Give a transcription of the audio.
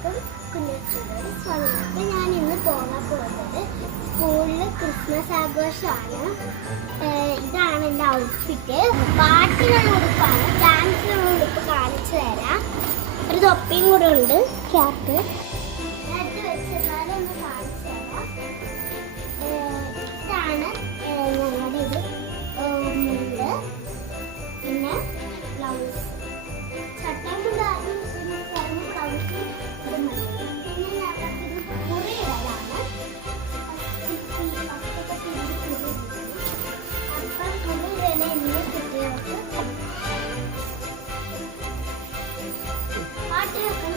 എല്ലാവർക്കും കുഞ്ഞുങ്ങളുടെ സ്വാഗതം. അപ്പം ഞാൻ ഇന്ന് പോകാൻ പോകുന്നത് സ്കൂളിൽ ക്രിസ്മസ് ആഘോഷമാണ്. ഇതാണ് എൻ്റെ ഔട്ട്ഫിറ്റ്. പാട്ടിനുള്ള ഉടുപ്പാണ്, ഡാൻസിനുള്ള ഉടുപ്പ് കാണിച്ചു തരാം. ഒരു തൊപ്പിയും കൂടെ ഉണ്ട്, ക്യാപ്പ് നേരത്തെ വെച്ചെന്നാലും ഒന്ന് കാണിച്ചു തരാം. ഇതാണ് ഞങ്ങളുടെ ഇത് മുണ്ട്, പിന്നെ ബ്ലൗസ്, ചട്ടം ബ്ലൗസ്, പിന്നെ കുറിയിടലാണ്. അപ്പം കുറിയിടണ ഇന്ന് കുട്ടികൾക്ക് പാട്ട് വെക്കുന്ന